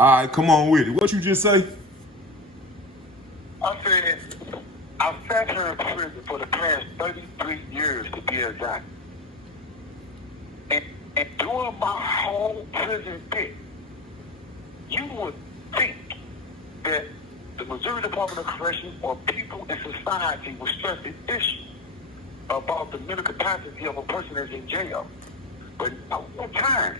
All right, come on with it. What you just say? I said, I've sat here in prison for the past 33 years to be exact. And during my whole prison bit, you would think that the Missouri Department of Corrections or people in society would stress the issue about the mental capacity of a person that's in jail. But not one time,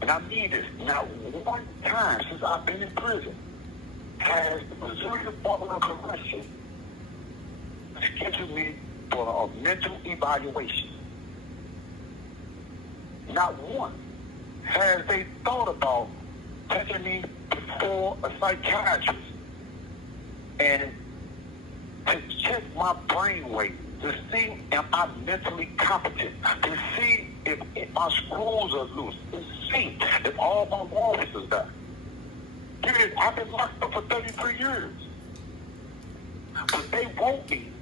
and I mean this, not one time since I've been in prison has the Missouri Department of Corrections scheduled me for a mental evaluation. Not one has they thought about taking me before a psychiatrist and to check my brainwave to see if I'm mentally competent, to see if my screws are loose, to see if all my walls are there. Dude, I've been locked up for 33 years. But they want me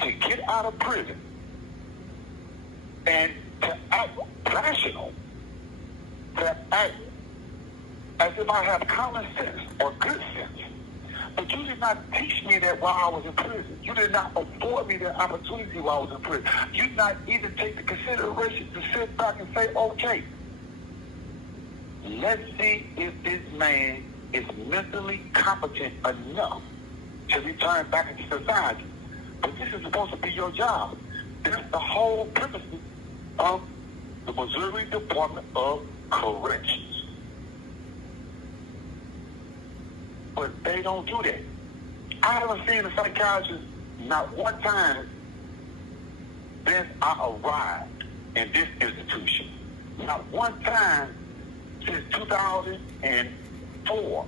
to get out of prison and to act rational, to act as if I have common sense or good sense. But you did not teach me that while I was in prison. You did not afford me that opportunity while I was in prison. You did not even take the consideration to sit back and say, okay, let's see if this man is mentally competent enough to return back into society. But this is supposed to be your job. That's the whole purpose of the Missouri Department of Corrections. But they don't do that. I haven't seen a psychiatrist not one time since I arrived in this institution. Not one time since 2004,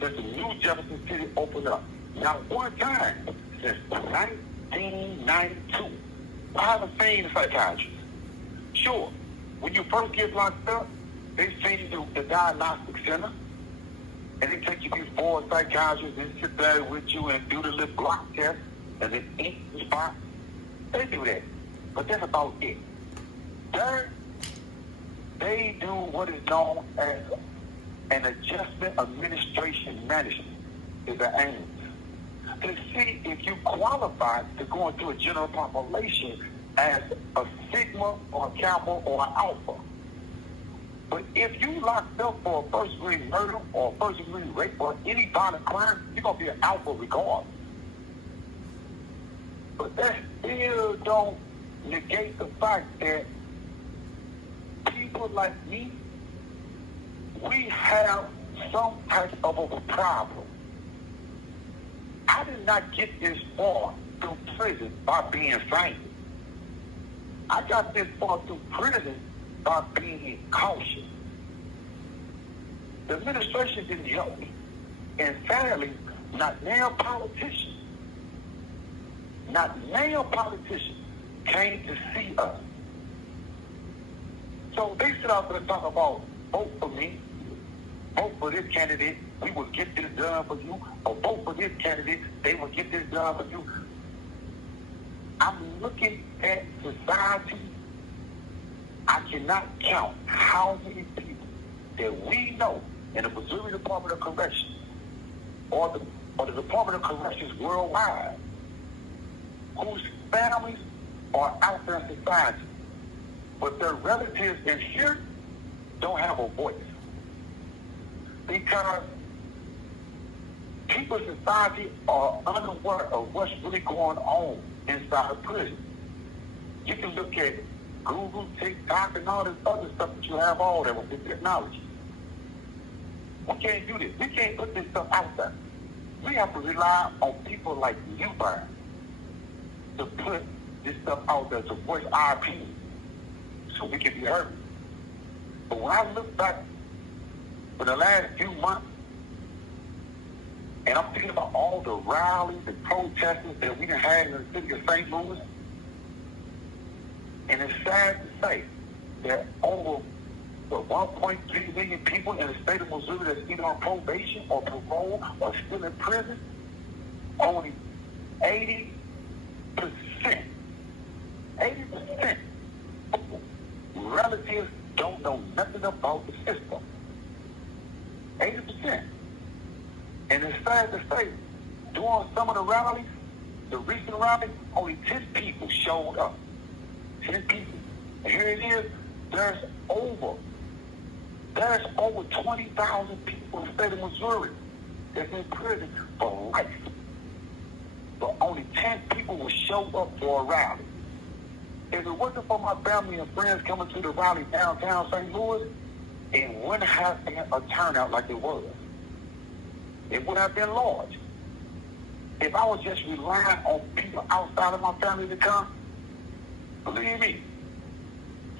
since the new Jefferson City opened up. Not one time since 1992. I haven't seen a psychiatrist. Sure, when you first get locked up, they send you to the diagnostic center. And they take you before a psychiatrist and sit there with you and do the little block test and then ink the spot. They do that. But that's about it. Third, they do what is known as an adjustment administration management, is the aim. To see if you qualify to go into a general population as a sigma or a kappa or an alpha. But if you locked up for a first-degree murder or first-degree rape or any violent crime, you're going to be an alpha regardless. But that still don't negate the fact that people like me, we have some type of a problem. I did not get this far through prison by being sane. I got this far through prison by being cautious. The administration didn't help me. And sadly, not now politicians came to see us. So they sit out there and talk about, vote for me, vote for this candidate, we will get this done for you, or vote for this candidate, they will get this done for you. I'm looking at society. I cannot count how many people that we know in the Missouri Department of Corrections or the Department of Corrections worldwide whose families are out there in society, but their relatives in here don't have a voice. Because people in society are unaware of what's really going on inside of prison. You can look at Google, TikTok, and all this other stuff that you have all there with the technology. We can't do this. We can't put this stuff out there. We have to rely on people like you, Brian, to put this stuff out there to voice our opinion so we can be heard. But when I look back for the last few months, and I'm thinking about all the rallies and protests that we done had in the city of St. Louis, and it's sad to say that over 1.3 million people in the state of Missouri that's either on probation or parole or still in prison, only 80% of relatives don't know nothing about the system. 80%. And it's sad to say, during some of the rallies, the recent rallies, only 10 people showed up. 10 people. And here it is, there's over 20,000 people in the state of Missouri that's in prison for life. But only 10 people will show up for a rally. If it wasn't for my family and friends coming to the rally downtown St. Louis, it wouldn't have been a turnout like it was. It would have been large. If I was just relying on people outside of my family to come, believe me,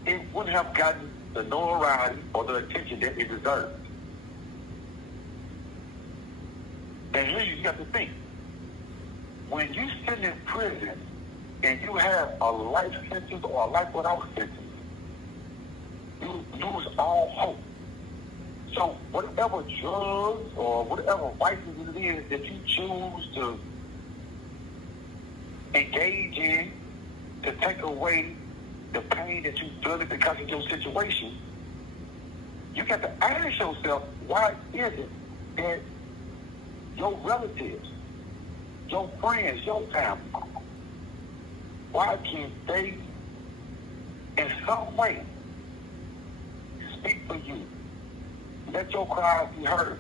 it wouldn't have gotten the notoriety or the attention that it deserved. And here you got to think, when you sit in prison and you have a life sentence or a life without sentence, you lose all hope. So whatever drugs or whatever vices it is that you choose to engage in to take away the pain that you feel because of your situation, you got to ask yourself, why is it that your relatives, your friends, your family, why can't they in some way speak for you? Let your cries be heard.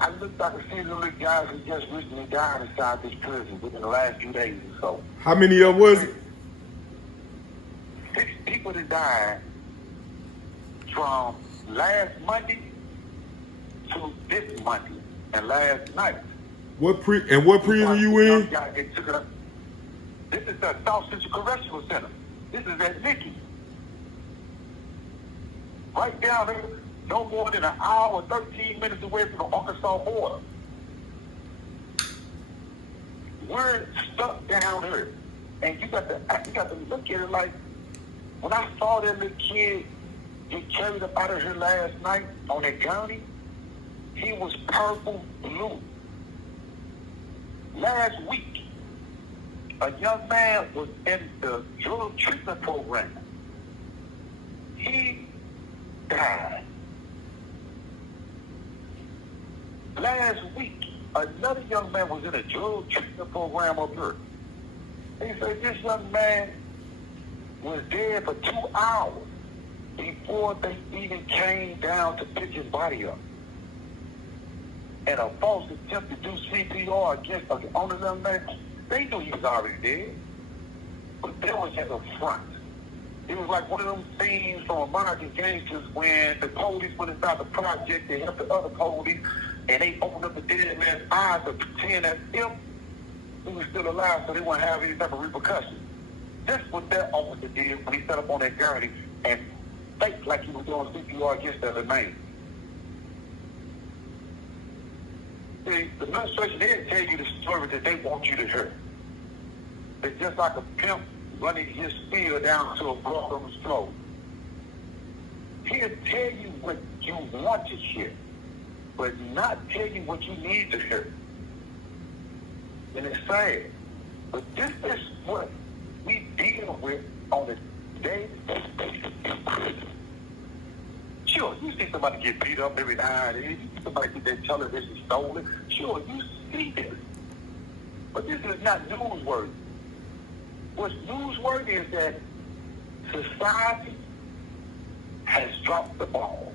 I looked back and seen the little guys who just recently died inside this prison within the last few days or so. How many of them was it? 6 people that died from last Monday to this Monday and last night. What prison you in? This is the South Central Correctional Center. This is at Nikki. Right down there, no more than an hour, 13 minutes away from the Arkansas border. We're stuck down here. And you got to look at it like, when I saw that little kid get carried up out of here last night on that gurney, he was purple blue. Last week, a young man was in the drug treatment program. He died. Last week, another young man was in a drug treatment program up here. They said this young man was dead for 2 hours before they even came down to pick his body up. And a false attempt to do CPR against on the young man, they knew he was already dead. But there was just a front. It was like one of them scenes from American Gangsters when the police went inside the project, they helped the other police, and they opened up the dead man's eyes to pretend as if he was still alive so they wouldn't have any type of repercussions. That's what that officer did when he set up on that gurney and faked like he was doing CPR against the other man. See, the administration, they'll tell you the story that they want you to hear. It's just like a pimp running his spear down to a brother's throat. He'll tell you what you want to hear, but not tell you what you need to hear. And it's sad. But this is what we deal with on a daily basis in prison. Sure, you see somebody get beat up every now and then. You see somebody get their television stolen. Sure, you see this. But this is not newsworthy. What's newsworthy is that society has dropped the ball.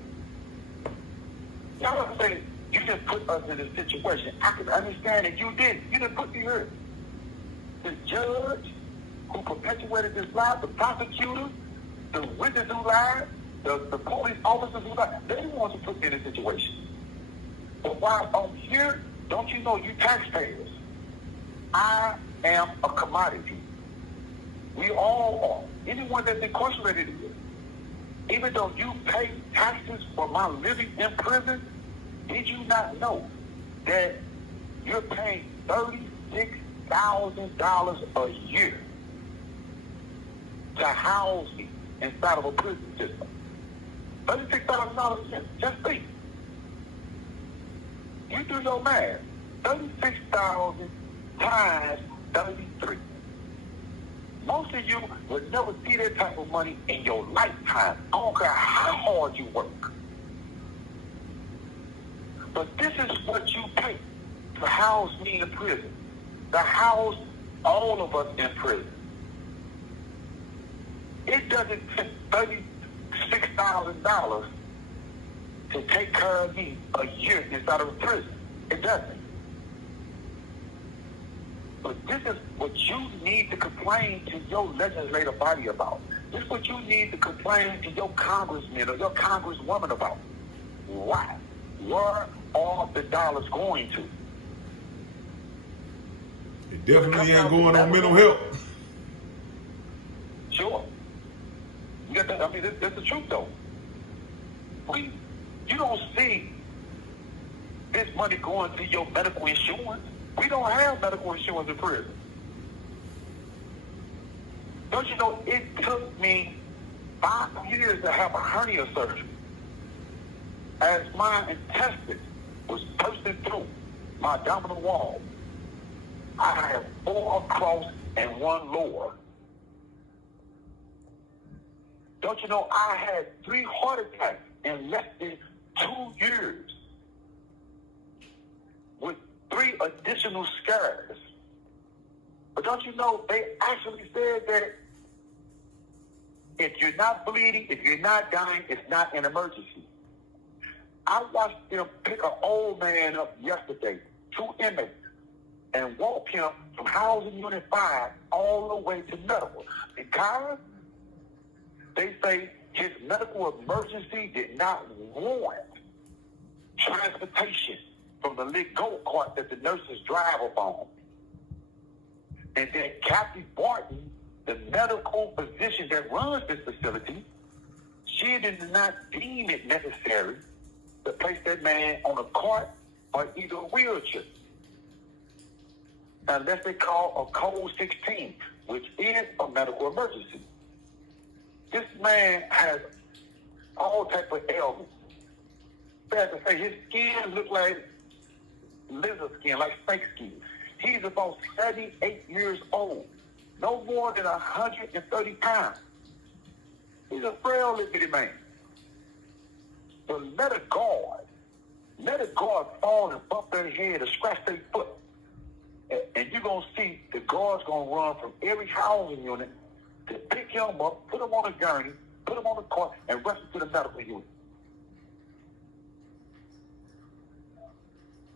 Y'all don't say, you just put us in this situation. I can understand that you did. You didn't put me here. The judge who perpetuated this lie, the prosecutor, the witness who lied, the police officers who lied, they didn't want to put me in this situation. But while I'm here, don't you know, you taxpayers, I am a commodity. We all are. Anyone that's incarcerated here. Even though you pay taxes for my living in prison, did you not know that you're paying $36,000 a year to house me inside of a prison system? $36,000 a year. Just think. You do your math. 36,000 times 33. Most of you would never see that type of money in your lifetime. I don't care how hard you work. But this is what you pay to house me in prison, to house all of us in prison. It doesn't take $36,000 to take care of me a year inside of a prison. It doesn't. But this is what you need to complain to your legislative body about. This is what you need to complain to your congressman or your congresswoman about. Why? Where are the dollars going to? It definitely ain't going on mental health. Sure. You got that? I mean, that's the truth, though. You don't see this money going to your medical insurance. We don't have medical insurance in prison. Don't you know it took me 5 years to have a hernia surgery as my intestines was bursting through my abdominal wall. I had 4 across and 1 lower. Don't you know I had 3 heart attacks in less than 2 years with 3 additional scars? But don't you know they actually said that if you're not bleeding, if you're not dying, it's not an emergency. I watched them pick an old man up yesterday, 2 inmates, and walk him from housing unit 5 all the way to medical. And guys, they say his medical emergency did not warrant transportation from the little go-kart that the nurses drive upon. And then Kathy Barton, the medical physician that runs this facility, she did not deem it necessary to place that man on a cart or either a wheelchair, unless they call a code 16, which is a medical emergency. This man has all type of ailments. Sad to say, his skin looks like lizard skin, like snake skin. He's about 78 years old, no more than 130 pounds. He's a frail little bitty man. But let a guard fall and bump their head or scratch their foot. And you're going to see the guard's going to run from every housing unit to pick him up, put him on a gurney, put him on a cart, and rush him to the medical unit.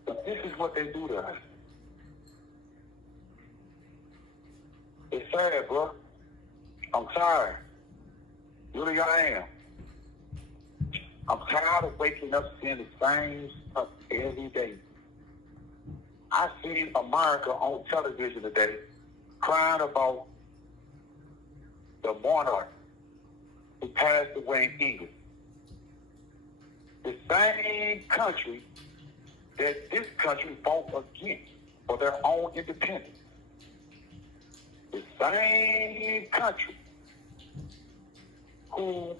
But this is what they do to us. It's sad, bro. I'm tired. Really, I am. I'm tired of waking up seeing the same stuff every day. I seen America on television today crying about the monarch who passed away in England. The same country that this country fought against for their own independence. The same country who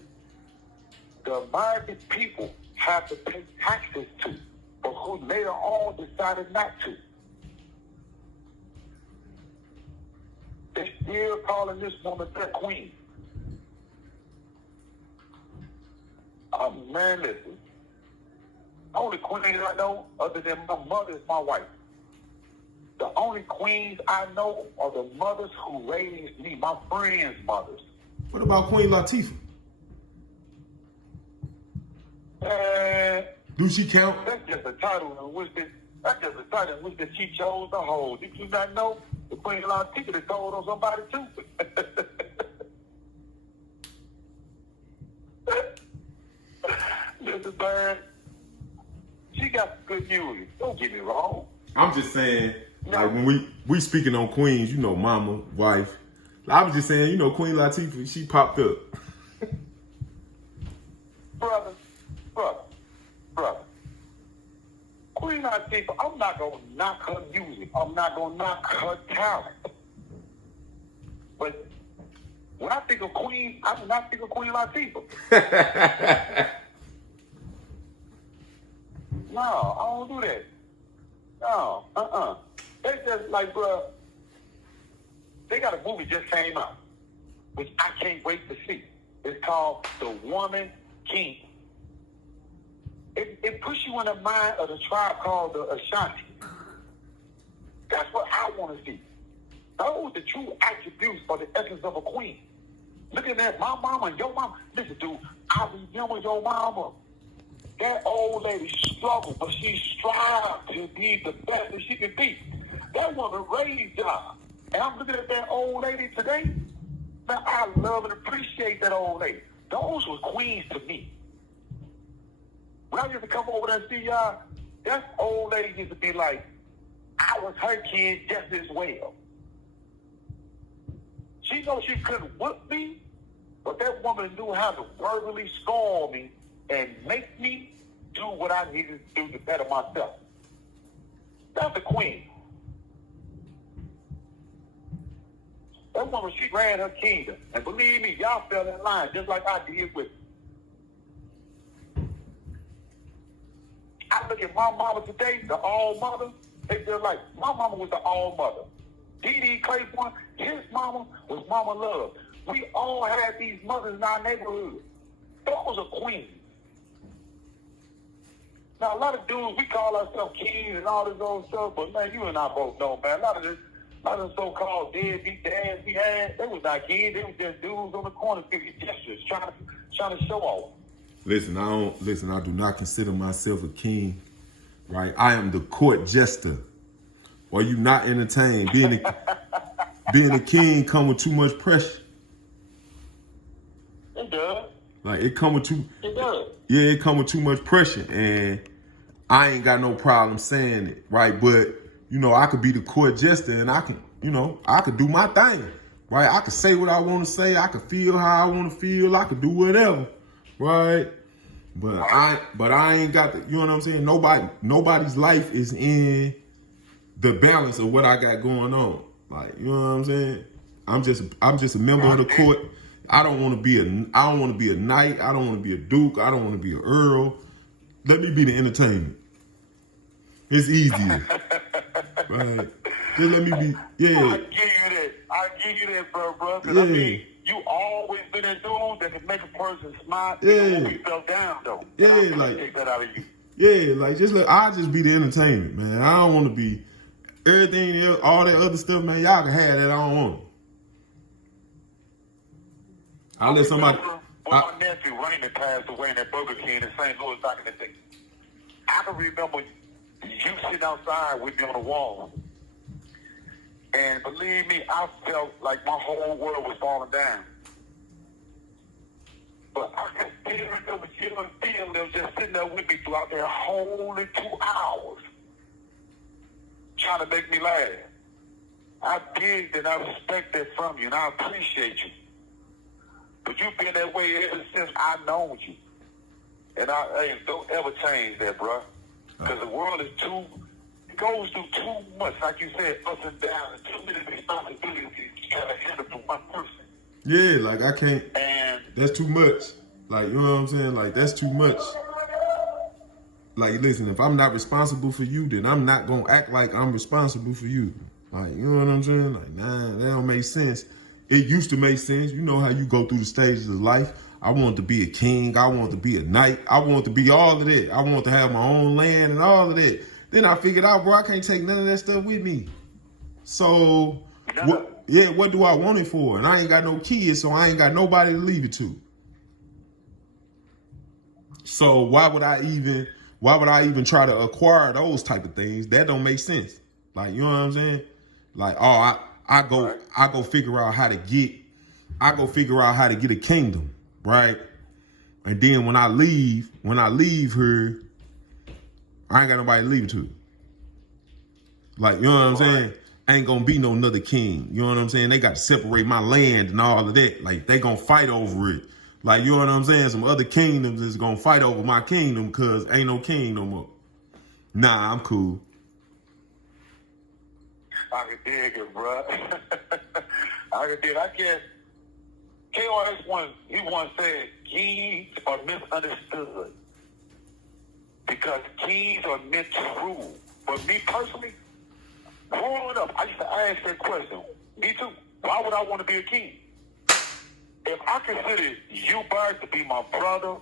the American people have to pay taxes to, but who later on decided not to. They're still calling this woman their queen. Man, listen. The only queen I know, other than my mother, is my wife. The only queens I know are the mothers who raised me, my friends' mothers. What about Queen Latifah? Do she count? That's just a title in which that she chose to hold. Did you not know the Queen Latifah that told on somebody too? Listen, man, she got good music. Don't get me wrong. I'm just saying, like when we speaking on queens, you know, mama, wife. I was just saying, you know, Queen Latifah, she popped up. Brother. Queen Latifah, I'm not going to knock her music. I'm not going to knock her talent. But when I think of Queen, I do not think of Queen Latifah. No, I don't do that. No, It's just like, bro, they got a movie just came out. which I can't wait to see. It's called The Woman King. It puts you in the mind of the tribe called the Ashanti. That's what I want to see. Those are the true attributes or the essence of a queen. Looking at my mama and your mama. Listen, dude, I remember your mama. That old lady struggled, but she strived to be the best that she could be. That woman raised y'all. And I'm looking at that old lady today. Man, I love and appreciate that old lady. Those were queens to me. When I used to come over there and see y'all, that old lady used to be like, I was her kid just as well. She knows she couldn't whip me, but that woman knew how to verbally scorn me and make me do what I needed to do to better myself. That's a queen. That woman, she ran her kingdom. And believe me, y'all fell in line just like I did with her. I look at my mama today, the all mother. They feel like my mama was the all mother. D.D. Claiborne, his mama was Mama Love. We all had these mothers in our neighborhood. Those are queens. Now, a lot of dudes, we call ourselves kings and all this old stuff, but man, you and I both know, man, a lot of the so-called deadbeat dads we had, they was not kids. They was just dudes on the corner figure gestures, trying to show off. Listen, I do not consider myself a king, right? I am the court jester. Are you not entertained? Being a king come with too much pressure. It does. Like it come with too. It does. Yeah, it come with too much pressure, and I ain't got no problem saying it, right? But you know, I could be the court jester, and I can, you know, I could do my thing, right? I could say what I want to say. I could feel how I want to feel. I could do whatever, right? But I ain't got the, you know what I'm saying? Nobody's life is in the balance of what I got going on. Like, you know what I'm saying? I'm just a member of the court. I don't want to be a knight. I don't want to be a duke. I don't want to be an earl. Let me be the entertainment. It's easier. Right? Just let me be, yeah. I give you that, bro. Because yeah. I mean, you always been in dudes that can make a person smile. Yeah. When we fell down, though. Yeah, like take that out of you. Yeah, like I just be the entertainment, man. I don't want to be everything else, all that other stuff, man. Y'all can have that. I don't want it. I'll let somebody. My nephew Raymond passed away in that Burger King in St. Louis back in the day. I can remember you sitting outside with me on the wall. And believe me, I felt like my whole world was falling down. But I can still remember you and Bill, they were just sitting there with me throughout that whole 2 hours, trying to make me laugh. I dig that, I respect that from you, and I appreciate you. But you've been that way ever since I known you. And don't ever change that, bro. Because the world is it goes through too much, like you said, ups and downs, and too many responsibilities you gotta handle for one person. Yeah, like I can't. And that's too much. Like, you know what I'm saying? Like, that's too much. Like, listen, if I'm not responsible for you, then I'm not gonna act like I'm responsible for you. Like, you know what I'm saying? Like, nah, that don't make sense. It used to make sense. You know how you go through the stages of life. I want to be a king. I want to be a knight. I want to be all of that. I want to have my own land and all of that. Then I figured out, bro, I can't take none of that stuff with me. So, what do I want it for? And I ain't got no kids, so I ain't got nobody to leave it to. So why would I even try to acquire those type of things? That don't make sense. Like, you know what I'm saying? Like, oh, I go figure out how to get a kingdom, right? And then when I leave her, I ain't got nobody to leave it to. Like, you know what I'm saying? Ain't gonna be no another king. You know what I'm saying? They got to separate my land and all of that. Like, they gonna fight over it. Like, you know what I'm saying? Some other kingdoms is gonna fight over my kingdom because ain't no king no more. Nah, I'm cool. I can dig it, bro. I can dig it. I guess KRS he once said, kings are misunderstood because kings are meant to rule. But me personally, growing up, I used to ask that question. Me too. Why would I want to be a king? if I consider you, Bart, to be my brother,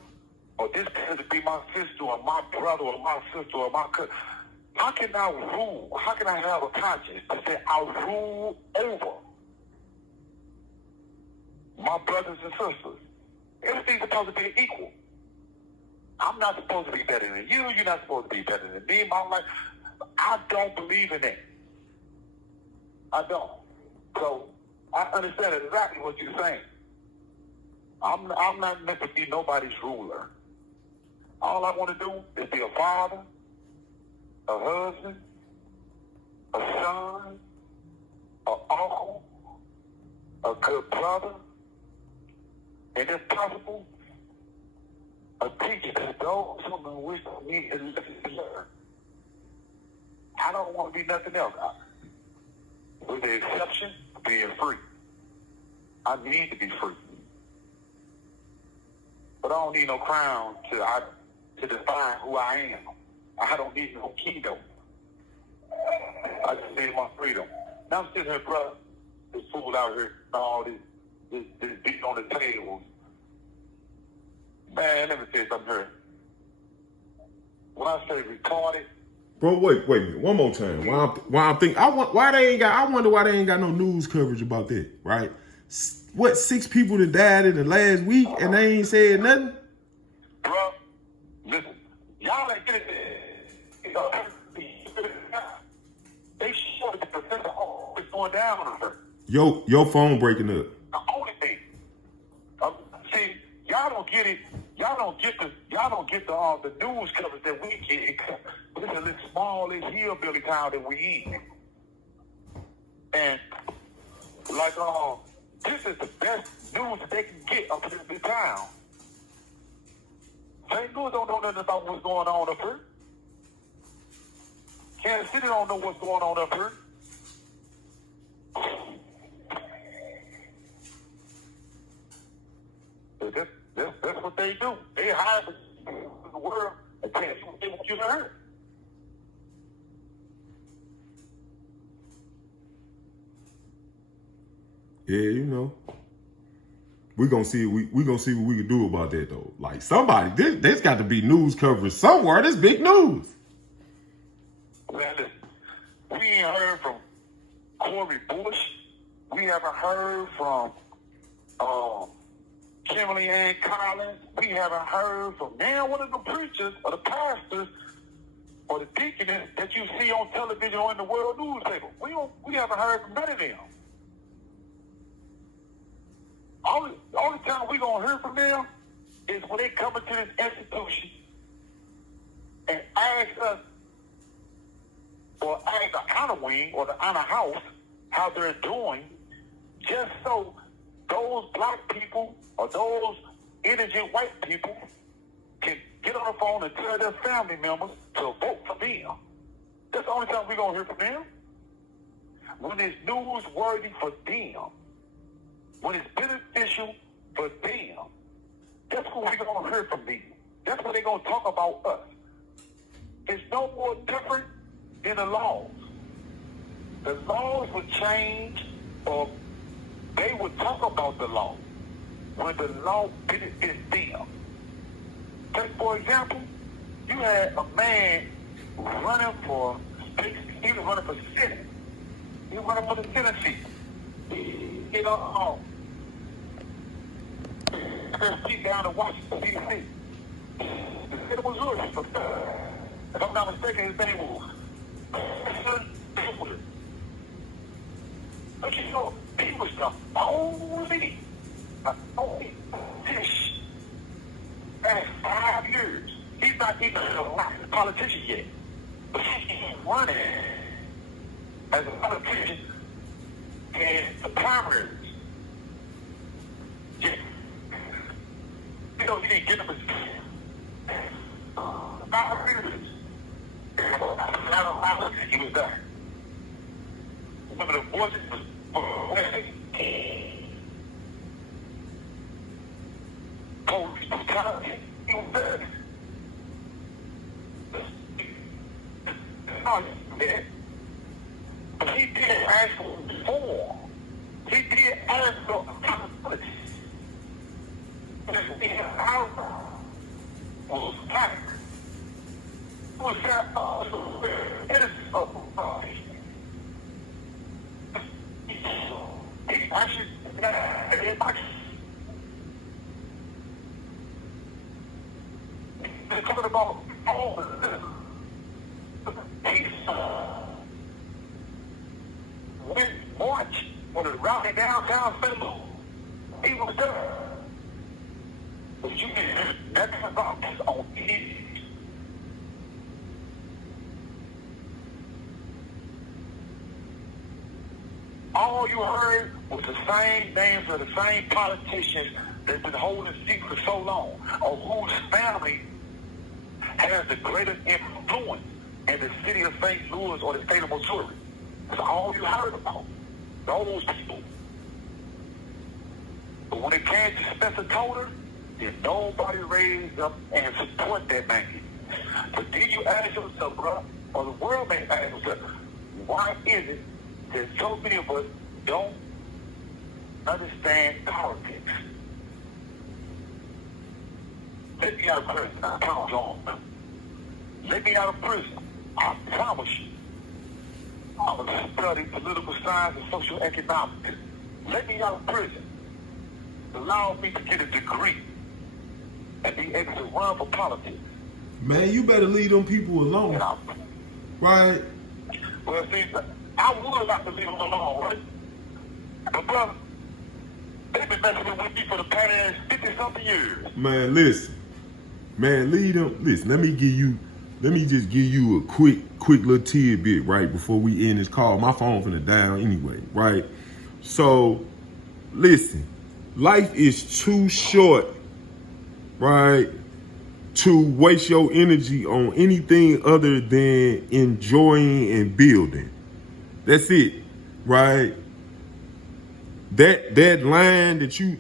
or this person to be my sister, or my brother, or my sister, or my cousin, how can I rule? How can I have a conscience to say I rule over my brothers and sisters? Everything's supposed to be equal. I'm not supposed to be better than you. You're not supposed to be better than me. My life, I don't believe in that. I don't. So I understand exactly what you're saying. I'm not meant to be nobody's ruler. All I want to do is be a father, a husband, a son, an uncle, a good brother, and if possible, a teacher to those who wish me to learn. I don't want to be nothing else. With the exception of being free. I need to be free. But I don't need no crown to define who I am. I don't need no kingdom. I just need my freedom. Now I'm sitting here, brother, this fool out here, all this beating on the table. Man, let me say something here. When I say retarded, bro, wait a minute, one more time. Why I'm thinking, I wonder why they ain't got no news coverage about that, right? What, 6 people that died in the last week and they ain't said nothing? Bro, listen, y'all ain't get it. They showed the percent of all that's going down on her. Your phone breaking up. The only thing, see, y'all don't get it. Y'all don't get the news coverage that we get. This is this small, this hillbilly town that we in, and like this is the best news that they can get up in this town. St. Louis don't know nothing about what's going on up here. Kansas City don't know what's going on up here. That's what they do. They hide the world and tell you what they want you to hear. Yeah, you know. We're gonna see what we can do about that though. Like somebody, there's got to be news coverage somewhere. This big news. Man, listen, we ain't heard from Corey Bush. We haven't heard from Kimberly Ann Collins. We haven't heard from now one of the preachers or the pastors or the deaconess that you see on television or in the world newspaper. We haven't heard from none of them. The only time we gonna hear from them is when they come into this institution and ask us, or ask the honor wing or the honor house how they're doing, just so those black people or those indigent white people can get on the phone and tell their family members to vote for them. That's the only time we're going to hear from them. When it's newsworthy for them, when it's beneficial for them, that's when we're going to hear from them. That's when they're going to talk about us. It's no more different than the laws. The laws would change, or they would talk about the law when the law benefits them. Take, for example, you had a man running for, he was running for Senate. He was running for the Senate seat. You know, seat down in Washington, D.C. The Senate was yours. If I'm not mistaken, his name was. But you know, he was the only fish past 5 years. He's not even a politician yet. But he's running as a politician in the primaries. Yeah. You know, he didn't get the position. 5 years. He was there. One of the voices was he was there. But he did ask for reform. He did ask for accountability. back. Was that it is he actually they're talking about all he went march on the rally downtown St. Louis. He was there. But you can hear nothing about this on TV. All you heard was the same names of the same politicians that's been holding secret so long, or whose family has the greatest influence in the city of St. Louis or the state of Missouri. That's all you heard about. Those people. But when it came to Spencer Toter, then nobody raised up and support that man. But then you ask yourself, bro, or the world may ask yourself, why is it that so many of us don't understand politics? Let me out of prison. I promise you. Let me out of prison. I promise you. I'm going to study political science and social economics. Let me out of prison. Allow me to get a degree and be able to run for politics. Man, you better leave them people alone. Right? Well, see, I would like to leave them alone, right? But, brother, they've been messing with me for the past 50-something years. Man, listen. Man, leave them. Listen, let me just give you a quick little tidbit, right, before we end this call. My phone finna down anyway, right? So, listen, life is too short, right, to waste your energy on anything other than enjoying and building. That's it, right? That line that you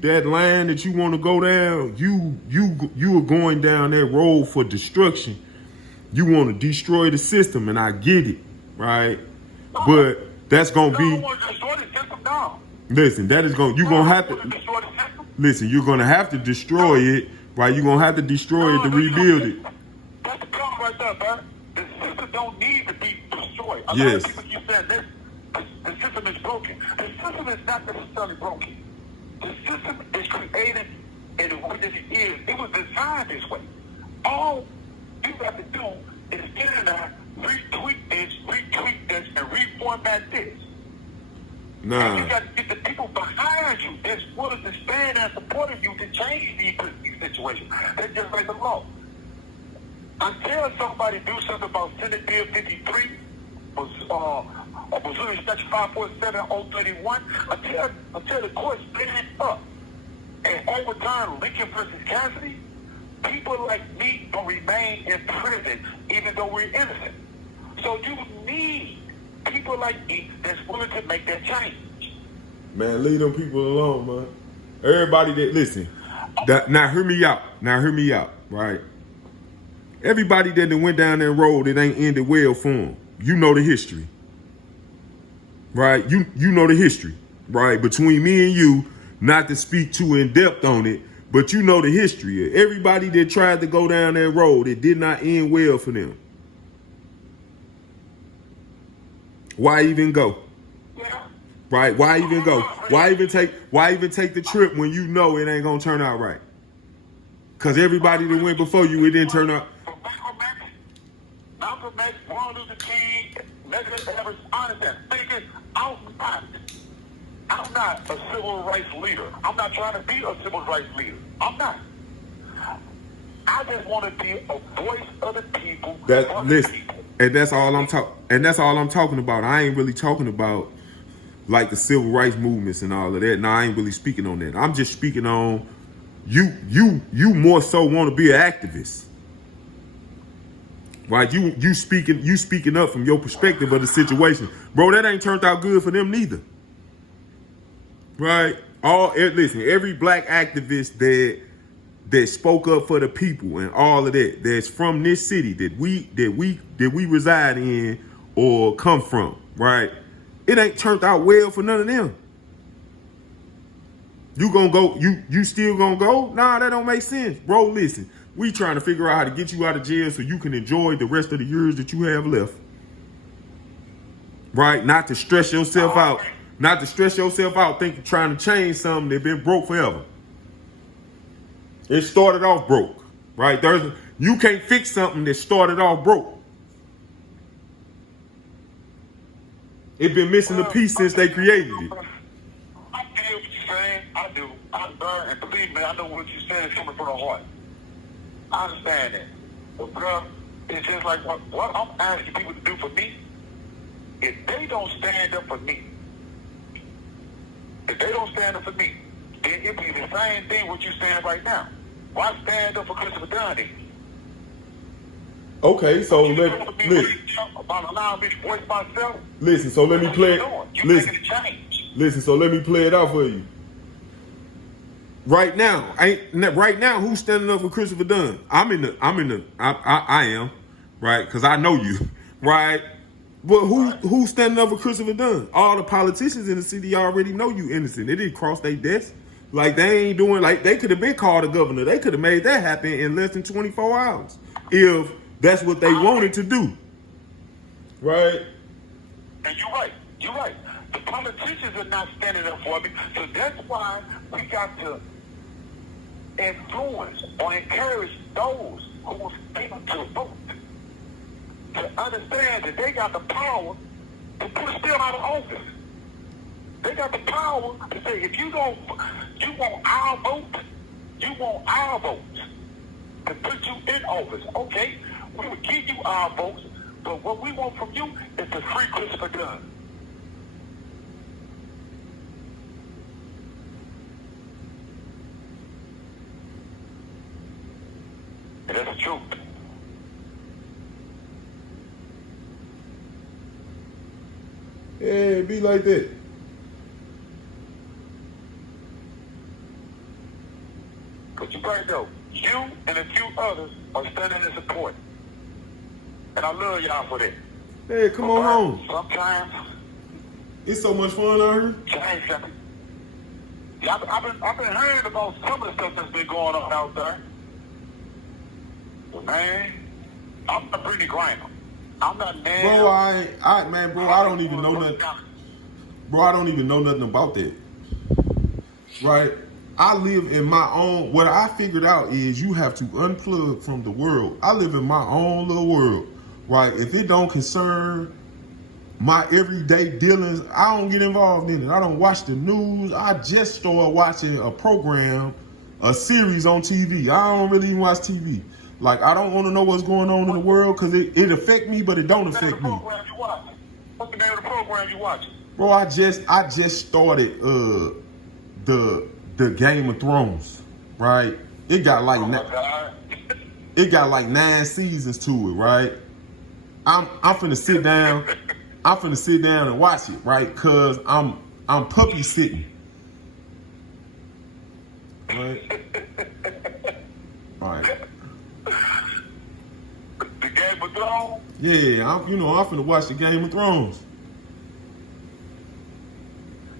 want to go down, you are going down that road for destruction. You want to destroy the system, and I get it, right? But that's gonna be. I don't want to destroy the system now. Listen, that is going. You're gonna have to. Destroy the system. Listen, you're gonna have to destroy it, right? You're gonna have to destroy it to rebuild it. That's the problem right there, man. The system don't need to be destroyed. A lot Yes. of people keep saying this. The system is broken. The system is not necessarily broken. The system is created in the way that it is. It was designed this way. All you have to do is get in there, retweet this, and reformat this. And you Nah. got to get the people behind you that's willing to stand and support you to change these situations. That's just like the law. Until somebody do something about Senate Bill 53, Missouri Statute 547-031, until the court stand up and overturn Lincoln versus Cassidy, people like me will remain in prison even though we're innocent. So you need people like me that's willing to make that change. Man, leave them people alone, man. Everybody that listen. Now hear me out, right? Everybody that went down that road, it ain't ended well for them. You know the history. Right? You know the history, right? Between me and you, not to speak too in depth on it, but you know the history. Everybody that tried to go down that road, it did not end well for them. Why even go? Right? Why even go? Why even take the trip when you know it ain't gonna turn out right? Cause everybody that went before you, it didn't turn out. Malcolm X, Martin Luther King, Medgar Evers, honestly, I'm not a civil rights leader. I'm not trying to be a civil rights leader. I'm not. I just want to be a voice of the people. And that's all I'm talking about. I ain't really talking about like the civil rights movements and all of that. No, I ain't really speaking on that. I'm just speaking on you more so want to be an activist. Right? You speaking up from your perspective of the situation. Bro, that ain't turned out good for them neither. Right? Listen, every black activist that spoke up for the people and all of that, that's from this city that we reside in or come from, right? It ain't turned out well for none of them. You gonna go, you still gonna go? Nah, that don't make sense. Bro, listen, We trying to figure out how to get you out of jail so you can enjoy the rest of the years that you have left. Right? Not to stress yourself out. Not to stress yourself out thinking trying to change something that been broke forever. It started off broke. Right? You can't fix something that started off broke. It been missing a piece since they created it. I feel what you're saying. I do. And believe me, I know what you're saying is coming from the heart. I understand that. But, bro, it's just like what I'm asking people to do for me. If they don't stand up for me, then it be the same thing what you're saying right now. Why stand up for Christopher Dunn? Okay, so listen. About allowing me to voice myself. Listen, so let me play it. Listen, so let me play it out for you. Right now, who's standing up for Christopher Dunn? I am, right? Because I know you, right? But who's standing up for Christopher Dunn? All the politicians in the city already know you innocent. They didn't cross their desk. Like they ain't doing they could have been called a governor. They could have made that happen in less than 24 hours if that's what they wanted to do. Right? And you're right. The politicians are not standing up for me. So that's why we got to influence or encourage those who are able to vote to understand that they got the power to put us still out of office. They got the power to say, if you want our vote to put you in office. Okay, we will give you our votes, but what we want from you is to free Christopher Dunn. And that's the truth. Yeah, it be like that. But you right though, you and a few others are standing in support. And I love y'all for that. Hey, come on home. Sometimes it's so much fun out here. Change something. Yeah, I've been hearing about some of the stuff that's been going on out there. But man, I'm not Brittany Griner. I'm not man. Bro, I don't even know nothing. Bro, I don't even know nothing about that. Right? I live in my own, what I figured out is you have to unplug from the world. I live in my own little world, right? If it don't concern my everyday dealings, I don't get involved in it. I don't watch the news. I just started watching a series on TV. I don't really even watch TV. Like, I don't want to know what's going on in the world because it affect me, but it don't affect me. What's the name of the program you watching? Bro, I just started the Game of Thrones, right? It got like 9 seasons to it, right? I'm finna sit down. I'm finna sit down and watch it, right? Cause I'm puppy sitting. Right? All right. The Game of Thrones? Yeah, I'm finna watch the Game of Thrones.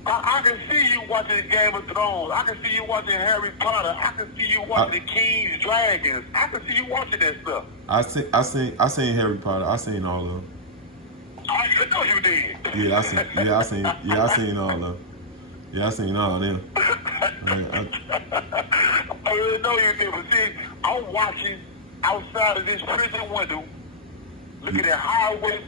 I can see you watching the Game of Thrones. I can see you watching Harry Potter. I can see you watching the King's Dragons. I can see you watching that stuff. I seen Harry Potter. I seen all of them. I know you did. Yeah, I seen all of them. Yeah, I seen all of them. I really know you did, but see, I'm watching outside of this prison window, looking at Highway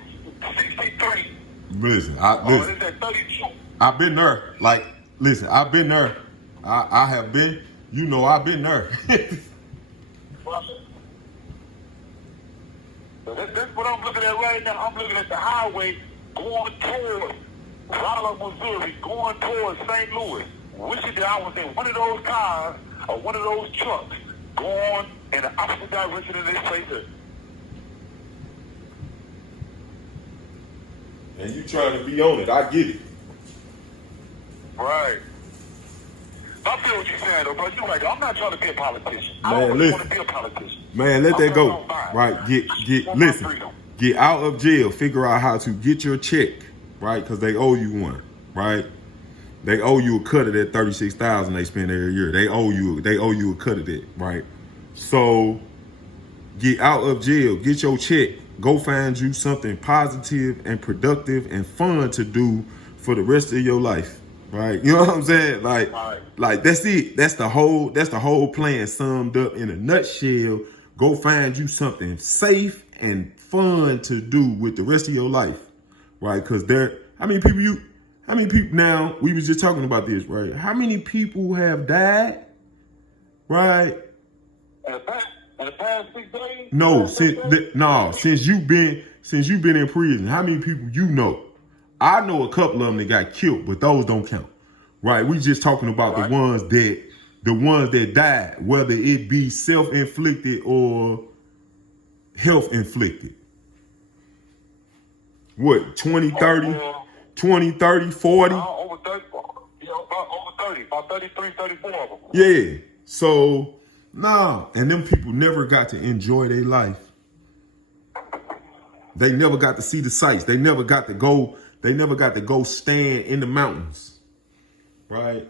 63. Listen, Is that 32? I've been there. Like, listen, I've been there. I have been. I've been there. So that's what I'm looking at right now. I'm looking at the highway going towards Rolla, Missouri, going towards St. Louis. Wishing that I was in one of those cars or one of those trucks going in the opposite direction of this place is. And you trying to be on it. I get it. Right. I feel what you're saying, though, but you're right. I'm not trying to be a politician. Man, I don't listen. want to be a politician. Man, let that go. Right. Listen. Get out of jail. Figure out how to get your check, right? Because they owe you one, right? They owe you a cut of that $36,000 they spend every year. They owe you a cut of that, right? So Get out of jail, get your check, go find you something positive and productive and fun to do for the rest of your life. Right? You know what I'm saying? Like that's it. That's the whole plan summed up in a nutshell. Go find you something safe and fun to do with the rest of your life. Right? Because how many people now, we was just talking about this, right? How many people have died? Right? In the past 6 days? No, since you've been in prison, how many people you know? I know a couple of them that got killed, but those don't count. Right? We just talking about the ones that died, whether it be self-inflicted or health-inflicted. What, 20, 30, 20, 30, 40? Over 30, about 33, 34 of them. Yeah. So, and them people never got to enjoy their life. They never got to see the sights. They never got to go stand in the mountains. Right?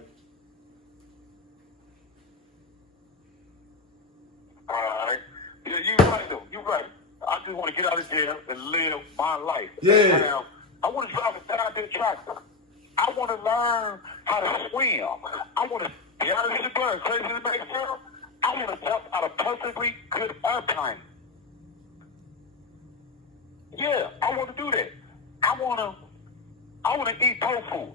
All right. Yeah, you're right, though. You're right. I just want to get out of jail and live my life. Yeah. Now, I want to drive a down tractor. I want to learn how to swim. I want to be out of this bird. Crazy to make sure. I want to jump out of perfectly good airplane. Yeah, I want to do that. I want to eat tofu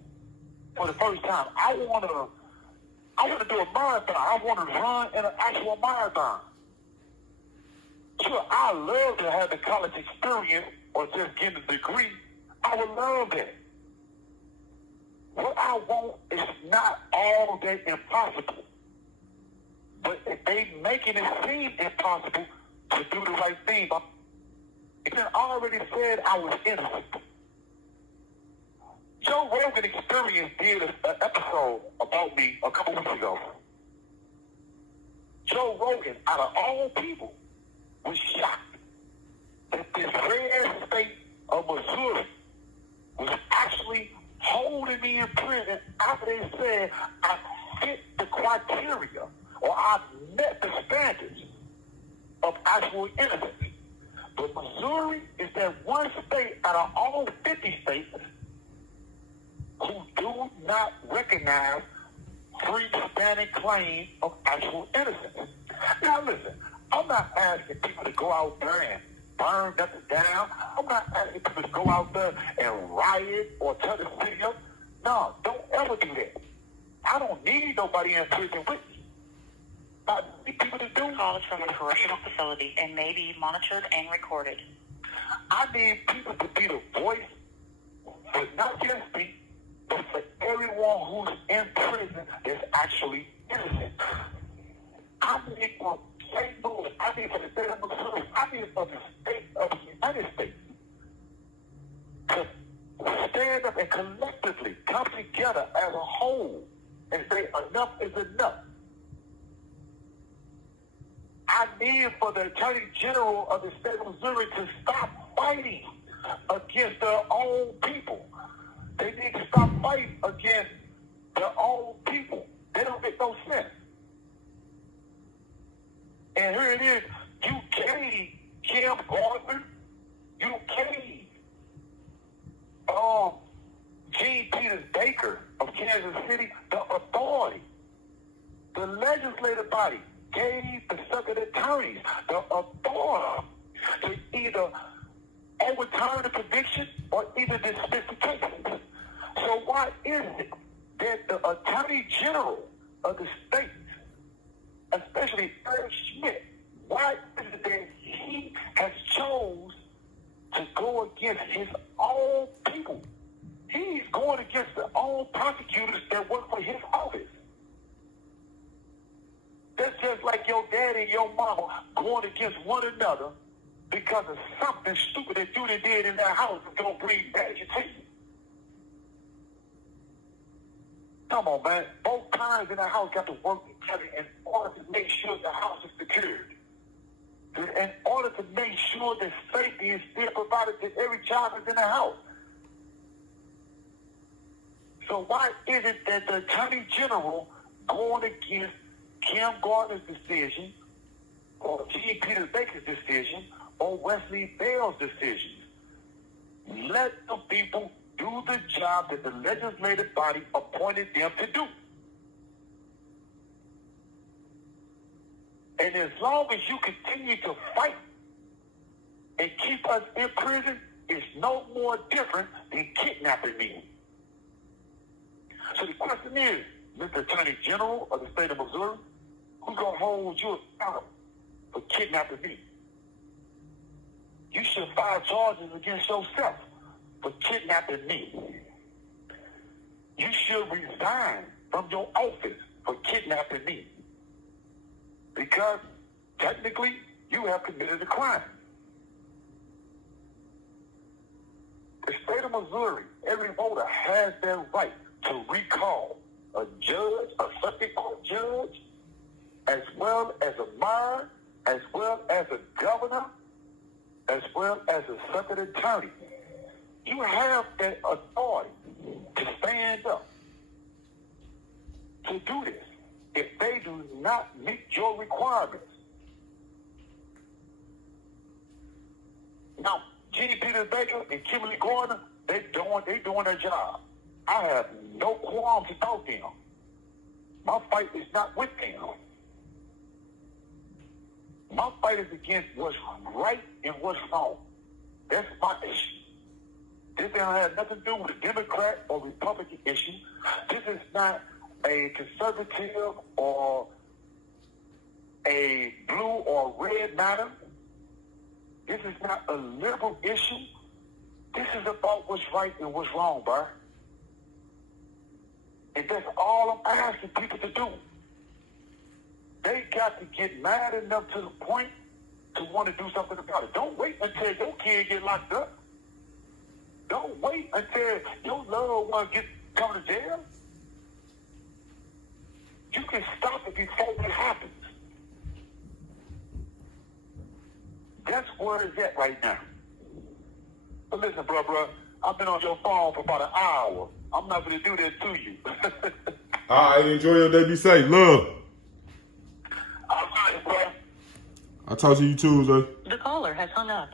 for the first time. I want to do a marathon. I want to run in an actual marathon. Sure, I love to have the college experience or just get a degree. I would love that. What I want is not all that impossible. But if they making it seem impossible to do the right thing, it already said I was innocent. Joe Rogan Experience did an episode about me a couple weeks ago. Joe Rogan, out of all people, was shocked that this red state of Missouri was actually holding me in prison after they said I fit the criteria or I met the standards of actual innocence. But Missouri is that one state out of all 50 states who do not recognize free-standing claims of actual innocence. Now listen, I'm not asking people to go out there and burn nothing down. I'm not asking people to go out there and riot or tear the city up. No, don't ever do that. I don't need nobody in prison with me. I need people to do. Call is from a correctional facility and may be monitored and recorded. I need people to be the voice for not just me, but for everyone who's in prison that's actually innocent. I need for St. Louis, I need for the state of Missouri, I need for the state of the United States to stand up and collectively come together as a whole and say enough is enough. I need for the Attorney General of the state of Missouri to stop fighting against their own people. They need to stop fighting against their own people. They don't make no sense. And here it is, you gave Kim Gardner, you gave Gene Peters Baker of Kansas City the authority. The legislative body gave the circuit attorneys the authority to either overturn the conviction or either dismiss the case. So why is it that the Attorney General of the state, especially Eric Schmidt, why is it that he has chose to go against his own people? He's going against the own prosecutors that work for his office. That's just like your daddy and your mama going against one another because of something stupid that you did in their house that's going to bring danger to you. Come on, man. Both parents in the house got to work together in order to make sure the house is secured. In order to make sure that safety is still provided to every child that's in the house. So why is it that the Attorney General going against Kim Gardner's decision, or T. Peter Baker's decision or Wesley Bell's decisions. Let the people do the job that the legislative body appointed them to do. And as long as you continue to fight and keep us in prison, it's no more different than kidnapping me. So the question is, Mr. Attorney General of the state of Missouri, who's going to hold you accountable for kidnapping me? You should file charges against yourself for kidnapping me. You should resign from your office for kidnapping me. Because technically, you have committed a crime. The state of Missouri, every voter has their right to recall a judge, a circuit court judge, as well as a mayor, as well as a governor, as well as a circuit attorney. You have that authority to stand up to do this if they do not meet your requirements. Now, G. Peter Baker and Kimberly Gordon, they doing their job. I have no qualms about them. My fight is not with them. My fight is against what's right and what's wrong. That's my issue. This don't have nothing to do with a Democrat or Republican issue. This is not a conservative or a blue or red matter. This is not a liberal issue. This is about what's right and what's wrong, bro. And that's all I'm asking people to do. They got to get mad enough to the point to want to do something about it. Don't wait until your kid get locked up. Don't wait until your loved one come to jail. You can stop it before it happens. That's where it's at right now. But listen, bro, I've been on your phone for about an hour. I'm not going to do that to you. All right, enjoy your day. Be safe. Love. All right, bro. I'll talk to you Tuesday. The caller has hung up.